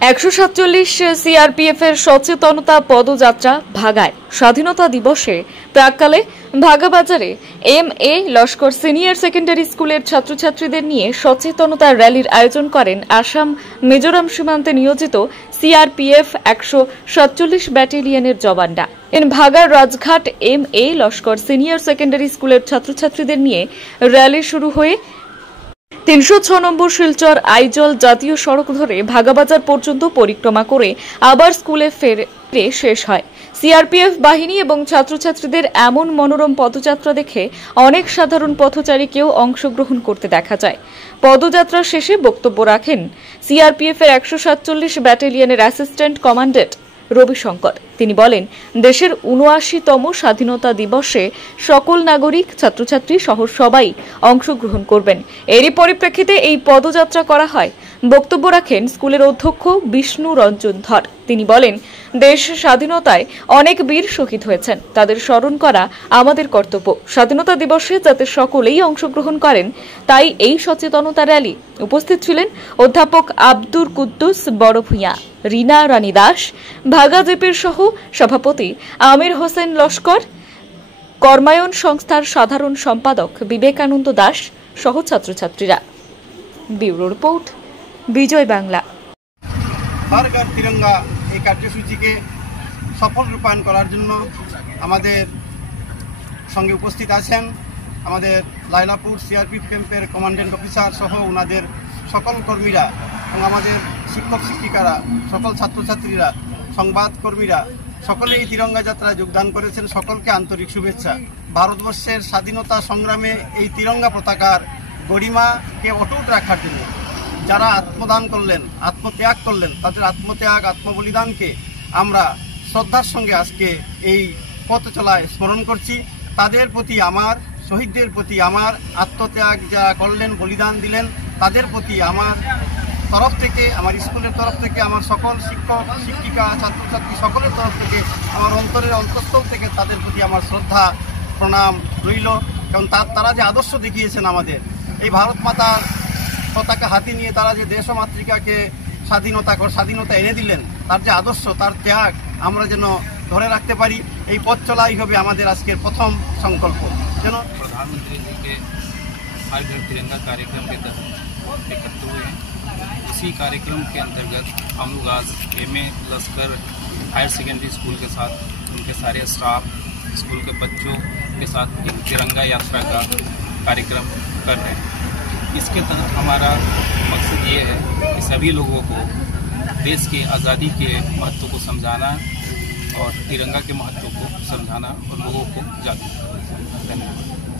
147 সিআরপিএফের সচেতনতা পদযাত্রা ভাগায়। স্বাধীনতা দিবসে প্রাককালে ভাগাবাজারে এম.এ. লস্কর সিনিয়র সেকেন্ডারি স্কুলের ছাত্রছাত্রীদের নিয়ে সচেতনতা র্যালির আয়োজন করেন আসাম মিজোরাম সীমান্তে নিয়োজিত সিআরপিএফ 147 ব্যাটালিয়নের জওয়ানরা। Bhagar Rajghat M A. Laskar senior secondary স্কুলের ছাত্রছাত্রীদের নিয়ে র্যালি শুরু হয়ে 306 নম্বর শিলচর আইজল জাতীয় সড়ক ধরে ভাগাবাজার পর্যন্ত পরিক্রমা করে আবার স্কুলে ফিরে শেষ হয়। সিআরপিএফ বাহিনী এবং ছাত্রছাত্রীদের এমন মনোরম পদযাত্রা দেখে অনেক সাধারণ পথচারীকেও অংশগ্রহণ করতে দেখা যায়। পদযাত্রা শেষে বক্তব্য রাখেন সিআরপিএফ এর 147 ব্যাটালিয়নের অ্যাসিস্ট্যান্ট কমান্ডেন্ট রবিশঙ্কর। তিনি বলেন, দেশের ৭৯তম স্বাধীনতা দিবসে সকল নাগরিক, ছাত্রছাত্রী সহ সবাই অংশগ্রহণ করবেন। এরই পরিপ্রেক্ষিতে এই পদযাত্রা করা হয়। বক্তব্য রাখেন স্কুলের অধ্যক্ষ বিষ্ণু রঞ্জন ধর। তিনি বলেন, দেশ স্বাধীনতায় অনেক বীর শহীদ হয়েছেন, তাদের স্মরণ করা আমাদের কর্তব্য। স্বাধীনতা দিবসে যাতে সকলেই অংশগ্রহণ করেন, তাই এই সচেতনতা র্যালি। উপস্থিত ছিলেন অধ্যাপক আব্দুর কুদ্দুস বড় ভূঁইয়া, রিনা রানী দাস, ভাগা জেপির সহ সভাপতি আমির হোসেন লস্কর, কর্মায়ন সংস্থার সাধারণ সম্পাদক বিবেকানন্দ দাস সহ ছাত্রছাত্রীরা। ব্যুরো রিপোর্ট, বিজয় বাংলা। हर घर तिरंगा এই কার্যসূচিকে সফল রূপায়ণ করার জন্য আমাদের সঙ্গে উপস্থিত আছেন আমাদের লাইলাপুর সিআরপিএফ ক্যাম্পের কমান্ডেন্ট অফিসার সহ ওনাদের সকল কর্মীরা এবং আমাদের শিক্ষক শিক্ষিকারা, সকল ছাত্রছাত্রীরা, সংবাদ কর্মীরা সকলেই এই তিরঙ্গা যাত্রায় যোগদান করেছেন। সকলকে আন্তরিক শুভেচ্ছা। ভারতবর্ষের স্বাধীনতা সংগ্রামে এই তিরঙ্গা পতাকার গরিমাকে অটুট রাখার জন্য যারা আত্মদান করলেন, আত্মত্যাগ করলেন, তাদের আত্মত্যাগ, আত্মবলিদানকে আমরা শ্রদ্ধার সঙ্গে আজকে এই পথ চলায় স্মরণ করছি। তাদের প্রতি আমার, শহীদদের প্রতি আমার, আত্মত্যাগ যারা করলেন, বলিদান দিলেন, তাদের প্রতি আমার তরফ থেকে, আমার স্কুলের তরফ থেকে, আমার সকল শিক্ষক শিক্ষিকা, ছাত্রছাত্রী সকলের তরফ থেকে, আমার অন্তরের অন্তঃস্থল থেকে তাদের প্রতি আমার শ্রদ্ধা প্রণাম রইল। কারণ তারা যে আদর্শ দেখিয়েছেন আমাদের, এই ভারত মাতার পতাকা হাতে নিয়ে তারা যে দেশ ও মাতৃকাকে স্বাধীনতা এনে দিলেন, তার যে আদর্শ, তার ত্যাগ আমরা যেন ধরে রাখতে পারি। এই পথ চলাই হবে আমাদের আজকের প্রথম সংকল্প। যেন प्रधानमंत्री जी के हर घर तिरंगा कार्यक्रम के तहत एकत्र हुए हैं। इसी कार्यक्रम के अंतर्गत हम लोग आज MA. Lashkar higher secondary school के साथ उनके सारे स्टाफ, स्कूल के बच्चों के साथ एक तिरंगा यात्रा का कार्यक्रम कर रहे हैं। इसके तहत हमारा मकसद ये है कि सभी लोगों को देश की आज़ादी के महत्व को समझाना और तिरंगा के महत्व को समझाना और लोगों को जागरूक करना। धन्यवाद।